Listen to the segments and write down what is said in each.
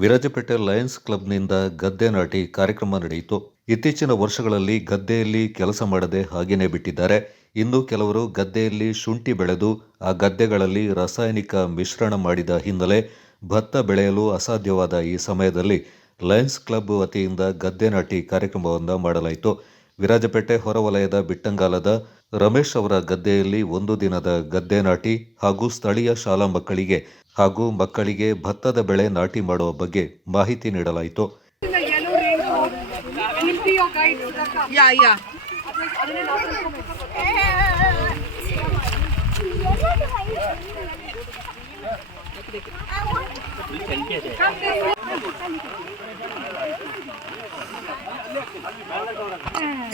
Virajpet Lions ಕ್ಲಬ್ನಿಂದ ಗದ್ದೆ ನಾಟಿ ಕಾರ್ಯಕ್ರಮ ನಡೆಯಿತು. ಇತ್ತೀಚಿನ ವರ್ಷಗಳಲ್ಲಿ ಗದ್ದೆಯಲ್ಲಿ ಕೆಲಸ ಮಾಡದೆ ಹಾಗೇನೆ ಬಿಟ್ಟಿದ್ದಾರೆ. ಇನ್ನು ಕೆಲವರು ಗದ್ದೆಯಲ್ಲಿ ಶುಂಠಿ ಬೆಳೆದು ಆ ಗದ್ದೆಗಳಲ್ಲಿ ರಾಸಾಯನಿಕ ಮಿಶ್ರಣ ಮಾಡಿದ ಹಿನ್ನೆಲೆ ಭತ್ತ ಬೆಳೆಯಲು ಅಸಾಧ್ಯವಾದ ಈ ಸಮಯದಲ್ಲಿ ಲಯನ್ಸ್ ಕ್ಲಬ್ ವತಿಯಿಂದ ಗದ್ದೆ ನಾಟಿ ಕಾರ್ಯಕ್ರಮವನ್ನು ಮಾಡಲಾಯಿತು. ವಿರಾಜಪೇಟೆ ಹೊರವಲಯದ ಬಿಟ್ಟಂಗಾಲದ ರಮೇಶ್ ಅವರ ಗದ್ದೆಯಲ್ಲಿ ಒಂದು ದಿನದ ಗದ್ದೆ ನಾಟಿ ಹಾಗೂ ಸ್ಥಳೀಯ ಶಾಲಾ ಮಕ್ಕಳಿಗೆ ಭತ್ತದ ಬೆಳೆ ನಾಟಿ ಮಾಡುವ ಬಗ್ಗೆ ಮಾಹಿತಿ ನೀಡಲಾಯಿತು.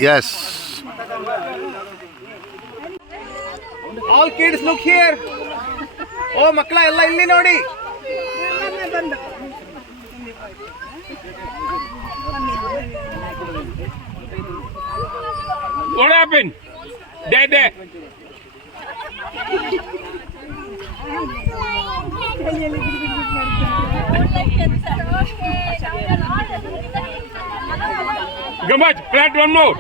Yes. All kids look here. Oh, ಮಕ್ಕಳ ಎಲ್ಲ ಇಲ್ಲಿ ನೋಡಿ. What happened? There. Gamaj, plant one more.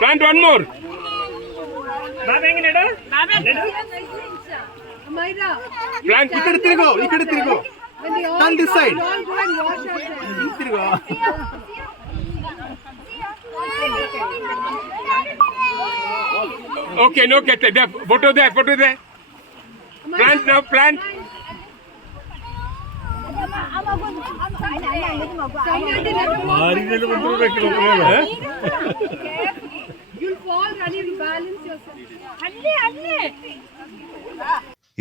Plant one more. Plant. ಈ ಕಡೆ ತಿರುಗೋ. Turn this side. ತಿರುಗೋ. Okay, no, get there. Photo there. Plant now, plant.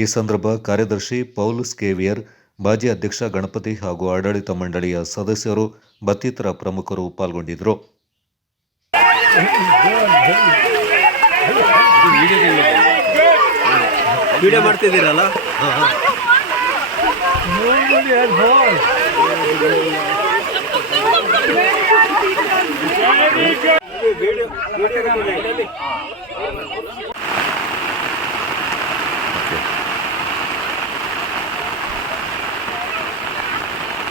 ಈ ಸಂದರ್ಭ ಕಾರ್ಯದರ್ಶಿ ಪೌಲ್ ಸ್ಕೇವಿಯರ್, ಮಾಜಿ ಅಧ್ಯಕ್ಷ ಗಣಪತಿ ಹಾಗೂ ಆಡಳಿತ ಮಂಡಳಿಯ ಸದಸ್ಯರು ಮತ್ತಿತರ ಪ್ರಮುಖರು ಪಾಲ್ಗೊಂಡಿದ್ದರು. ವಿಡಿಯೋ ಮಾಡ್ತಿದ್ದೀರಲ್ಲ?